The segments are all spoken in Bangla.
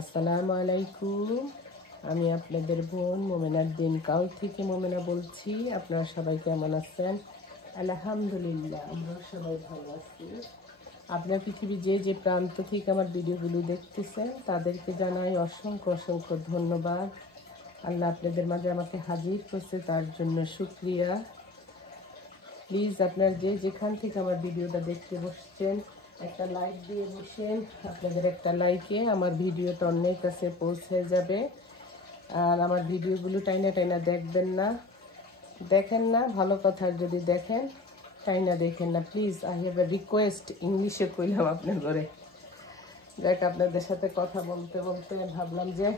আসসালামু আলাইকুম। আমি আপনাদের বোন মোমেনার দিন কাল থেকে মোমেনা বলছি। আপনারা সবাই কেমন আছেন? আলহামদুলিল্লাহ, আমরা সবাই ভালো আছি। আপনার পৃথিবীর যে প্রান্ত থেকে আমার ভিডিওগুলো দেখতেছেন তাদেরকে জানাই অসংখ্য অসংখ্য ধন্যবাদ। আল্লাহ আপনাদের মাঝে আমাকে হাজির করছে, তার জন্য শুকরিয়া। প্লিজ আপনার যেখান থেকে আমার ভিডিওটা দেখতে বসছেন একটা লাইক দিয়ে বসেন। আপনাদের একটা লাইকে আমার ভিডিওটা অন্যের কাছে পৌঁছে যাবে। আর আমার ভিডিওগুলো টাইনা টাইনা দেখবেন না, দেখেন না, ভালো কথা যদি দেখেন, টাইনা দেখেন না please. I have a request, ইংলিশে কইলাম আপনার ঘরে। দেখ, আপনাদের সাথে কথা বলতে বলতে ভাবলাম যে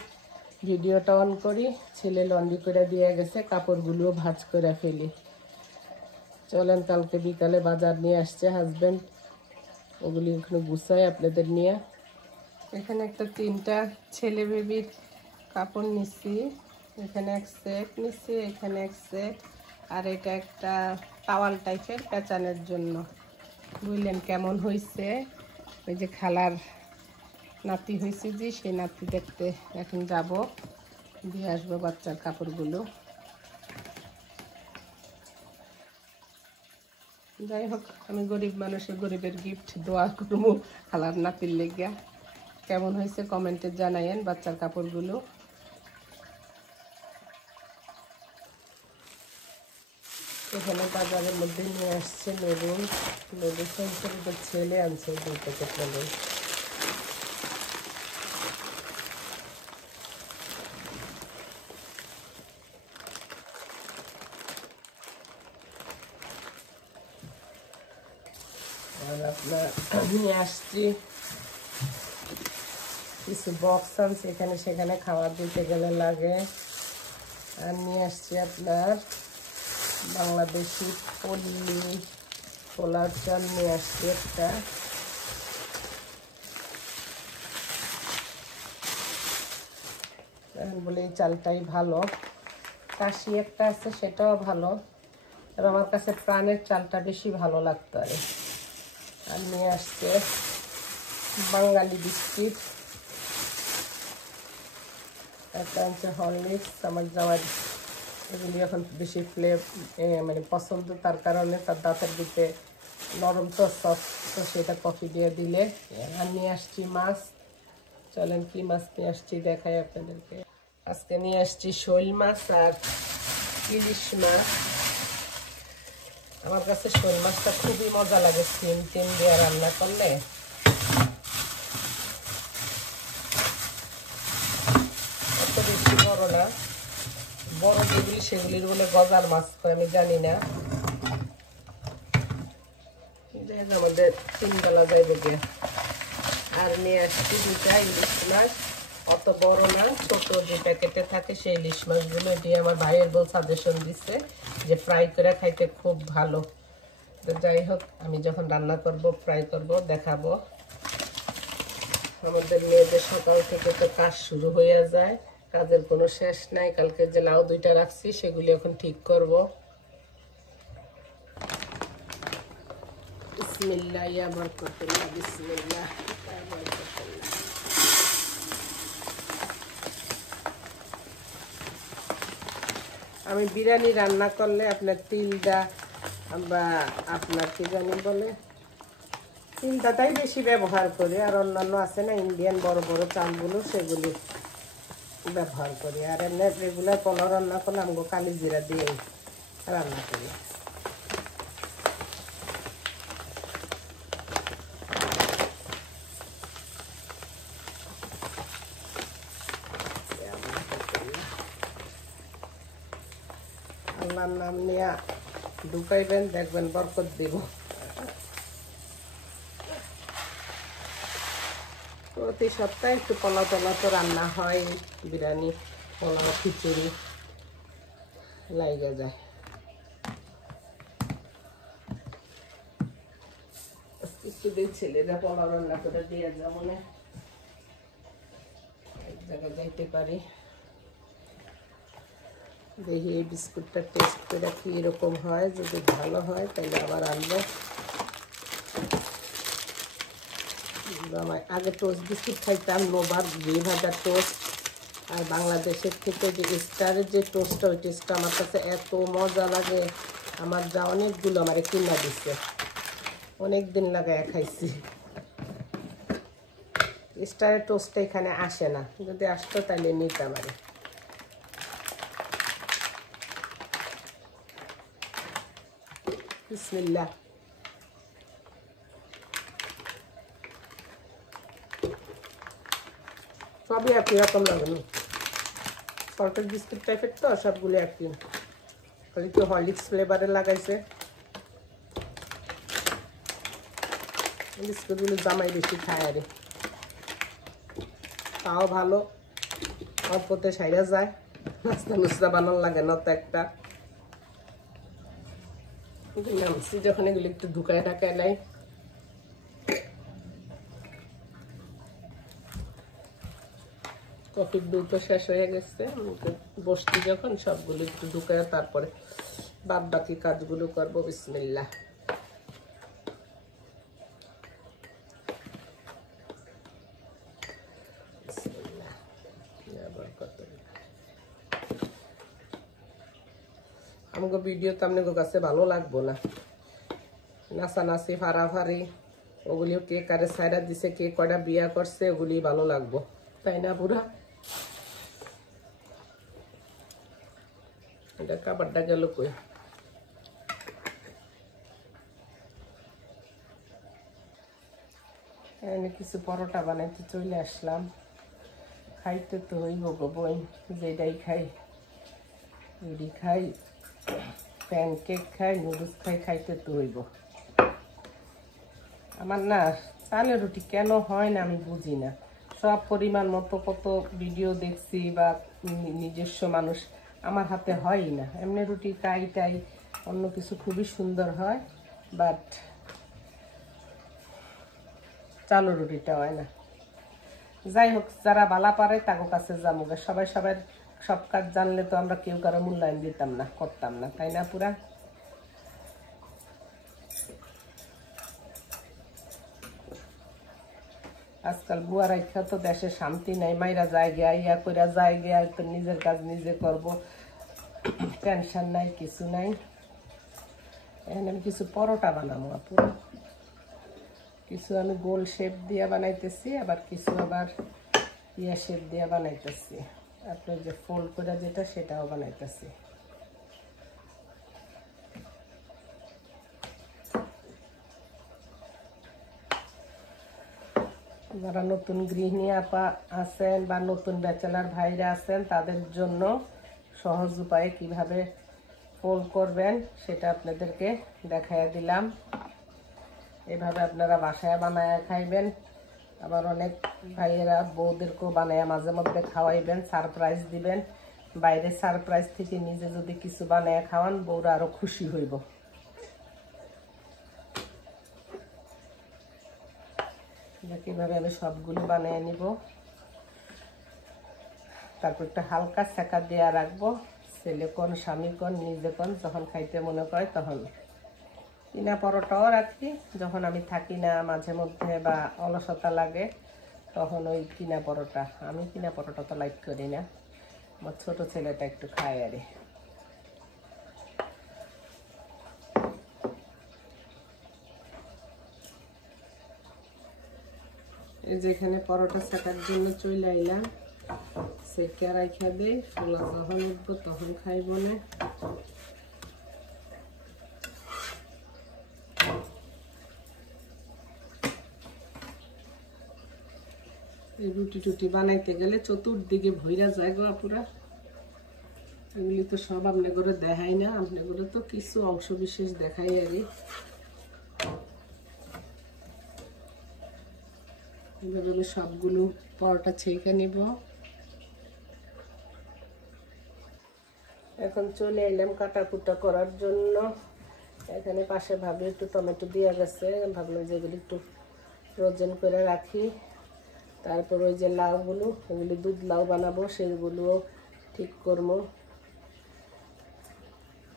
ভিডিওটা অন করি। ছেলে লন্ড্রি করে দিয়ে গেছে, কাপড়গুলোও ভাঁজ করে ফেলি। চলেন, কালকে বিকালে বাজার নিয়ে আসছে হাজব্যান্ড, ওগুলি এখানে গুছাই আপনাদের নিয়ে। এখানে একটা 3টা ছেলে বেবির কাপড় নিচ্ছি। এখানে এক সেট নিচ্ছি, এখানে এক সেট, আর এটা একটা টাওয়াল টাইপের পেঁচানোর জন্য। বুঝলেন কেমন হয়েছে? ওই যে খালার নাতি হয়েছে, যে সেই নাতি দেখতে এখন যাব, দিয়ে আসবো বাচ্চার কাপড়গুলো। যাই হোক, আমি গরিব মানুষের গরিবের গিফট দোয়া করবো খালার নাতির লেগা। কেমন হয়েছে কমেন্টে জানাইয়েন বাচ্চার কাপড়গুলো। এখানে বাজারের মধ্যে নিয়ে আসছে নুডলস। নুডলস ছেলে আনছে 2 প্যাকেট নুডলস। আর আপনার নিয়ে আসছি কিছু বক্স আনছে, এখানে সেখানে খাবার দিতে গেলে লাগে। আর নিয়ে আসছি আপনার বাংলাদেশি পল্লী পোলার চাল নিয়ে আসছি একটা। বলে এই চালটাই ভালো। কাশি একটা আছে, সেটাও ভালো, আর আমার কাছে প্রাণের চালটা বেশি ভালো লাগতো। আর নিয়ে আসছে বাঙালি বিস্কিট, একটা আনছে হরলিক্স। আমার জামাই এগুলি এখন বেশি মানে পছন্দ, তার কারণে তার দাঁতের দিকে নরম তো সফট, তো সেটা কফি দিয়ে দিলে। আর নিয়ে আসছি মাছ। চলেন কি মাছ নিয়ে আসছি দেখাই আপনাদেরকে। আজকে নিয়ে আসছি শোল মাছ আর ইলিশ মাছ। আমার কাছে শোল মাছটা খুবই মজা লাগে সিম দিয়ে রান্না করলে। অত বেশি বড় না, বড় যেগুলি সেগুলির বলে গজার মাছ কয়, আমি জানি না। আমাদের 3 বেলা যাইবে গিয়ে। আর নিয়ে আসছি 2টা ইলিশ মাছ, অত বড় না, ছোট যে প্যাকেটে থাকে সেই ইলিশ মাছগুলো। এটি আমার ভাইয়ের বউ সাজেশন দিচ্ছে যে ফ্রাই করে খাইতে খুব ভালো। তো যাই হোক, আমি যখন রান্না করব ফ্রাই করব, দেখাবো। আমাদের মেয়েদের সকাল থেকে তো কাজ শুরু হয়ে যায়, কাজের কোনো শেষ নাই। কালকে যে লাউ 2টা রাখছি সেগুলি এখন ঠিক করব। বিসমিল্লাহ ইয়া বারাকাতুল্লাহ, বিসমিল্লাহ। আমি বিরিয়ানি রান্না করলে আপনার 3টা বা আপনার কি জানি বলে 3টাই বেশি ব্যবহার করি। আর অন্যান্য আছে না ইন্ডিয়ান বড় বড় চালগুলো, সেগুলি ব্যবহার করি। আর এমনি রেগুলার পোলাও রান্না করলে আমাকে কালি জিরা দিয়ে রান্না করি। আল্লাহর নাম নিয়ে ঢুকাইবেন, দেখবেন বরকত দিব। প্রতি সপ্তাহে একটু পোলাও তো রান্না হয়, বিরিয়ানি, পোলাও, খিচুড়ি লাইগা যায়। কিছুদিন ছেলেরা পোলাও রান্না করে দিয়ে যাবো না, এক জায়গায় যাইতে পারি। দেখি এই বিস্কুটটা টেস্ট করে কি এরকম হয়, যদি ভালো হয় তাহলে আবার আনবো। আগে টোস্ট বিস্কুট খাইতাম, নোভার ঘি ভাজা টোস্ট, আর বাংলাদেশের থেকে যে স্টারের যে টোস্টটা, ওই টোস্টটা আমার কাছে এত মজা লাগে। আমার যা অনেকগুলো আমার কিনা দিচ্ছে, অনেক দিন লাগায় খাইছি। স্টারের টোস্টটা এখানে আসে না, যদি আসতো তাহলে নিতাম আর। বিসমিল্লাহ। সবই একই রকম লাগে, সল্টেড বিস্কুট টাইপের তো, সবগুলো একই, খালি কি হরলিক্স ফ্লেভারের লাগাইছে। বিস্কুটগুলো জামাই বেশি খায় আরে, তাও ভালো, অল্পতে সাইরা যায়, নাস্তা নুস্তা বানানো লাগে না তো একটা। নামছি যখন এগুলো একটু ঢুকায় ঢাকায় নাই। কফির দুধ তো শেষ হয়ে গেছে, বসছি যখন সবগুলো একটু ঢুকায় তারপরে বাদ বাকি কাজগুলো করবো। বিসমিল্লাহ। আমাকে ভিডিও তো আপনাদের কাছে ভালো লাগবো না, নাচানাচি ফাড়াফাড়ি ওগুলিও কে কারে সাইরা দিছে, কে কয়টা বিয়া করছে, ওগুলি ভালো লাগবো, তাই না পুরা? এটা খাবারটা গেল কই? এনে কিছু পরোটা বানাইতে চলে আসলাম, খাইতে তো হইব গো বই, যেটাই খাই রুটি খাই, প্যানকেক খাই, নুডলস খাই, খাইতে তো হইব। আমার না চালের রুটি কেন হয় না আমি বুঝি না, সব পরিমাণ মতো কত ভিডিও দেখছি বা নিজস্ব মানুষ, আমার হাতে হয়ই না। এমনি রুটি টাই অন্য কিছু খুবই সুন্দর হয়, বাট চালের রুটিটা হয় না। যাই হোক, যারা বালা পারে তাদের কাছে যাবো, সবাই সব কাজ জানলে তো আমরা কেউ কারো মূল্যায়ন দিতাম না, করতাম না, তাই না পুরা? আজকাল বুয়া রাখা তো দেশে শান্তি নাই, মাইরা যায় গিয়া ইয়া কইরা যায় গিয়া, তো নিজের কাজ নিজে করব, টেনশন নাই, কিছু নাই। এখন আমি কিছু পরোটা বানাবো আপু, কিছু আমি গোল শেপ দিয়ে বানাইতেছি, আবার কিছু আবার ইয়া শেপ দিয়ে বানাইতেছি, আপনার যে ফোল্ড করে যেটা সেটাও বানাইতেছি। যারা নতুন গৃহিণী আপা আছেন বা নতুন ব্যাচেলার ভাইরা আছেন, তাদের জন্য সহজ উপায়ে কিভাবে ফোল্ড করবেন সেটা আপনাদেরকে দেখাইয়া দিলাম। এভাবে আপনারা বাসায় বানায় খাইবেন, আবার অনেক ভাইয়েরা বউদেরকেও বানায় মাঝে মধ্যে খাওয়াইবেন, সারপ্রাইজ দিবেন। বাইরে সারপ্রাইজ থেকে নিজে যদি কিছু বানায় খাওয়ান, বউরা আরো খুশি হইব। কিভাবে আমি সবগুলো বানিয়ে নিব, তারপর একটা হালকা সেকা দেওয়া রাখবো, ছেলে কোন স্বামী কোন নিজে কোন, যখন খাইতে মনে করে তখন। কিনা পরোটাও রাখি, যখন আমি থাকি না মাঝে মধ্যে বা অলসতা লাগে তখন ওই কিনা পরোটা। আমি কিনা পরোটা তো লাইক করি না, আমার ছোট ছেলেটা একটু খায় আরে। এই যেখানে পরোটা সেকার জন্য চলে আইলাম, সে কেরাই খাবে, ফোলা যখন উঠবো তখন খাইব না। এই রুটি টুটি বানাইতে গেলে চতুর্দিকে ভইরা যায় গো পুরা। এগুলি তো সব আপনি করে দেখাই না, আপনি করে তো কিছু অংশ বিশেষ দেখাই আগে। এভাবে আমি সবগুলো পরোটা ছেঁকে নিব। এখন চলে এলাম কাটা কুটা করার জন্য। এখানে পাশে ভাবে একটু টমেটো দিয়ে গেছে, ভাবলাম যে এগুলি একটু ফ্রোজেন করে রাখি। তারপর ওই যে লাউগুলো, এগুলি দুধ লাউ বানাবো, সেগুলোও ঠিক করবো।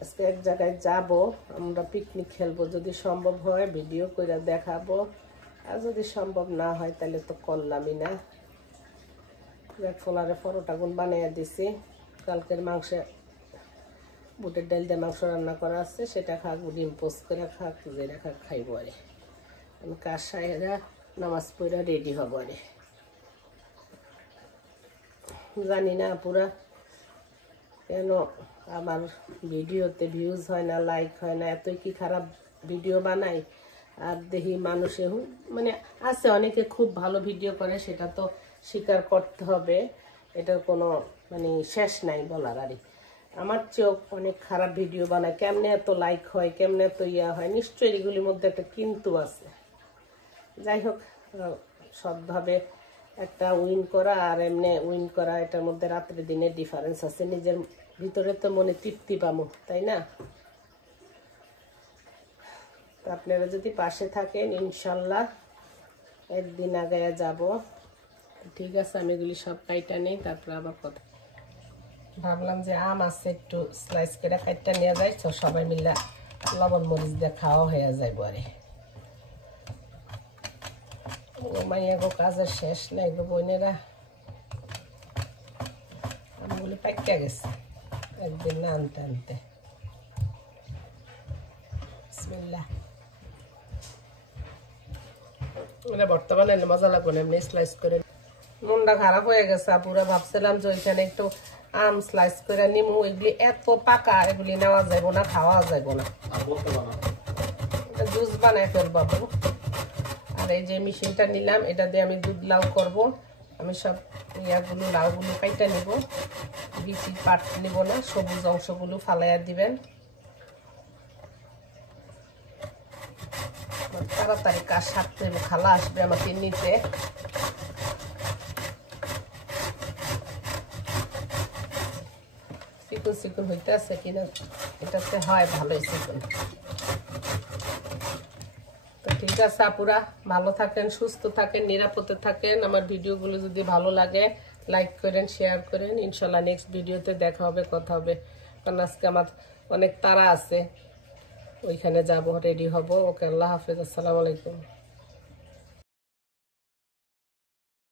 আজকে এক জায়গায় যাব, আমরা পিকনিক খেলবো, যদি সম্ভব হয় ভিডিও করে দেখাবো। আর যদি সম্ভব না হয় তাহলে তো করলামই না। ফোলারে পরোটাগুন বানিয়ে দিছি। কালকের মাংসে বুটের ডাল দিয়ে মাংস রান্না করা আছে, সেটা খাক, ডিম পোস্ট করে খাক, যেটা খাক খাইব আরে। আমি কাশাইরা নামাজ পড়া রেডি হব আরে। জানি না পুরা কেন আমার ভিডিওতে ভিউজ হয় না, লাইক হয় না, এতই কি খারাপ ভিডিও বানাই। আর দেখি মানুষে মানে আছে অনেকে খুব ভালো ভিডিও করে, সেটা তো স্বীকার করতে হবে, এটার কোনো মানে শেষ নাই বলার। আরে আমার চোখ অনেক খারাপ ভিডিও বানায়, কেমনে এত লাইক হয়, কেমনে এত ইয়া হয়, নিশ্চয়ই এগুলির মধ্যে একটা কিন্তু আছে। যাই হোক, সৎভাবে একটা উইন করা আর এমনি উইন করা, এটার মধ্যে রাত্রে দিনের ডিফারেন্স আছে। নিজের ভিতরে তো মনে তৃপ্তি পাবো, তাই না? তো আপনারা যদি পাশে থাকেন ইনশাল্লাহ একদিন আগায়া যাব। ঠিক আছে, আমি এগুলি সব কাইটা নেই, তারপর আবার কথা। ভাবলাম যে আম আছে, একটু স্লাইস করে কাইটা নিয়ে যায়, তো সবাই মিলে লবণ মরিচ দিয়ে খাওয়া হয়ে যায় বরে। মাইয়া গো কাজের শেষ নাই গো বোনেরা, আমগুলি পাইকা গেছে একদিন না আনতে আনতে। বিসমিল্লাহ। এটা বর্তমানে মজা লাগবে না, এমনি স্লাইস করে। মনটা খারাপ হয়ে গেছে পুরো, ভাবছিলাম যে ওইখানে একটু আম স্লাইস করে নিমু, এগুলি এত পাকা, এগুলি নেওয়া যাইব না, খাওয়া যাইব না, জুস বানাই ফেলবাবু। আর এই যে মেশিনটা নিলাম, এটা দিয়ে আমি দুধ লাউ করব। আমি সব ইয়াগুলো লাউগুলো কাইটা নিব, বিচি পাট নিব না, সবুজ অংশগুলো ফালাইয়া দিবেন। তাড়াতাড়ি কাজ সারতে হবে, খালা আসবে আমাকে নিতে। চিকন চিকন হইতে আছে কিনা, এটাতে হয় ভালোই চিকন। তো ঠিক আছে আপুরা, ভালো থাকেন, সুস্থ থাকেন, নিরাপদে থাকেন। আমার ভিডিওগুলো যদি ভালো লাগে লাইক করেন, শেয়ার করেন। ইনশাল্লাহ নেক্সট ভিডিওতে দেখা হবে, কথা হবে। কারণ আজকে আমার অনেক তাড়া আছে, ওইখানে যাব, রেডি হব। ওকে, আল্লাহ হাফেজ, আসসালামু আলাইকুম।